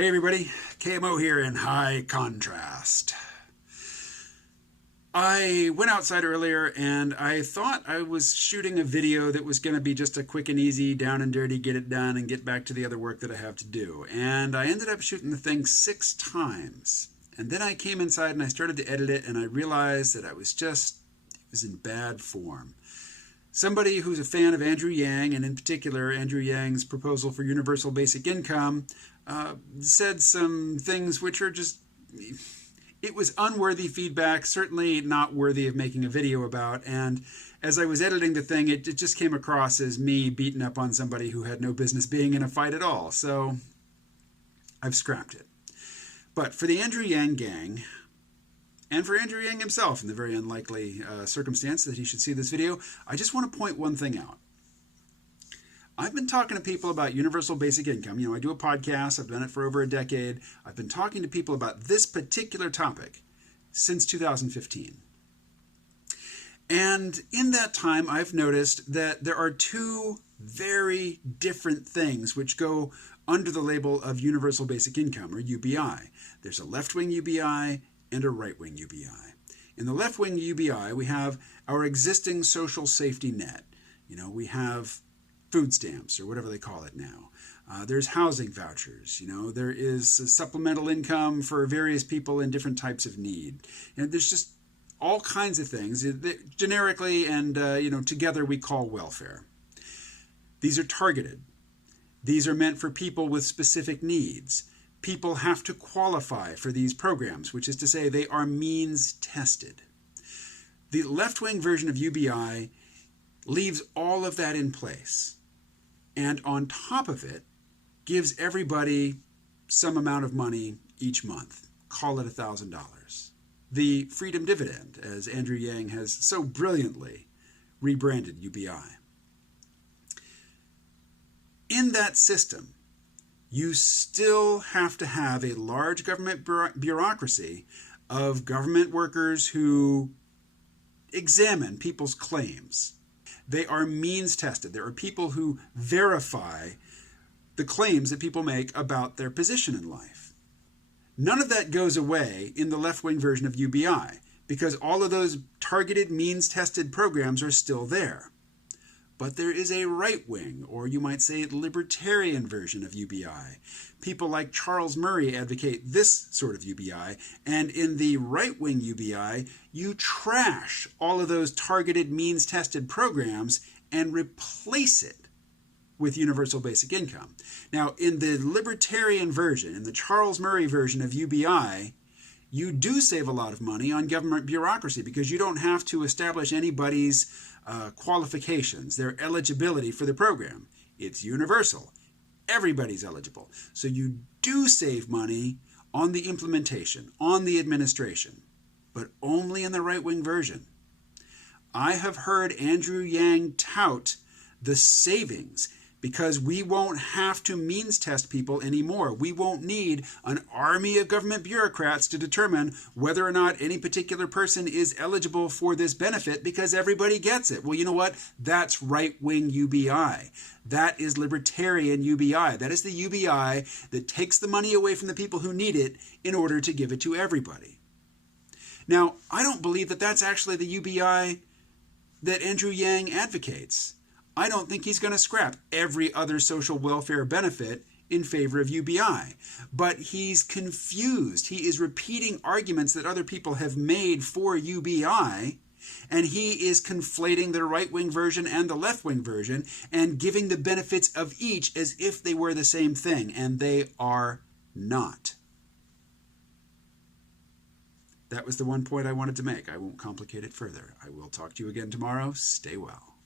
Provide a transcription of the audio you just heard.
Hey everybody, KMO here in high contrast. I went outside earlier and I thought I was shooting a video that was going to be just a quick and easy, down and dirty, get it done and get back to the other work that I have to do. And I ended up shooting the thing 6 times. And then I came inside and I started to edit it and I realized that it was in bad form. Somebody who's a fan of Andrew Yang, and in particular Andrew Yang's proposal for universal basic income, said some things which are just, it was unworthy feedback, certainly not worthy of making a video about. And as I was editing the thing, it just came across as me beating up on somebody who had no business being in a fight at all. So I've scrapped it. But for the Andrew Yang gang, and for Andrew Yang himself, in the very unlikely circumstance that he should see this video, I just want to point one thing out. I've been talking to people about universal basic income. You know, I do a podcast. I've done it for over a decade. I've been talking to people about this particular topic since 2015. And in that time, I've noticed that there are 2 very different things which go under the label of universal basic income, or UBI. There's a left-wing UBI and a right-wing UBI. In the left-wing UBI, we have our existing social safety net. You know, we have food stamps, or whatever they call it now. There's housing vouchers. You know, there is supplemental income for various people in different types of need. And there's just all kinds of things that generically and together we call welfare. These are targeted. These are meant for people with specific needs. People have to qualify for these programs, which is to say they are means tested. The left-wing version of UBI leaves all of that in place, and on top of it gives everybody some amount of money each month. Call it $1,000. The freedom dividend, as Andrew Yang has so brilliantly rebranded UBI. In that system, you still have to have a large government bureaucracy of government workers who examine people's claims. They are means tested. There are people who verify the claims that people make about their position in life. None of that goes away in the left-wing version of UBI because all of those targeted means tested programs are still there. But there is a right-wing, or you might say libertarian version of UBI. People like Charles Murray advocate this sort of UBI, and in the right-wing UBI, you trash all of those targeted means-tested programs and replace it with universal basic income. Now, in the libertarian version, in the Charles Murray version of UBI, you do save a lot of money on government bureaucracy because you don't have to establish anybody's qualifications, their eligibility for the program. It's universal. Everybody's eligible. So you do save money on the implementation, on the administration, but only in the right-wing version. I have heard Andrew Yang tout the savings because we won't have to means test people anymore. We won't need an army of government bureaucrats to determine whether or not any particular person is eligible for this benefit because everybody gets it. Well, you know what? That's right-wing UBI. That is libertarian UBI. That is the UBI that takes the money away from the people who need it in order to give it to everybody. Now, I don't believe that that's actually the UBI that Andrew Yang advocates. I don't think he's going to scrap every other social welfare benefit in favor of UBI. But he's confused. He is repeating arguments that other people have made for UBI, and he is conflating the right-wing version and the left-wing version and giving the benefits of each as if they were the same thing, and they are not. That was the one point I wanted to make. I won't complicate it further. I will talk to you again tomorrow. Stay well.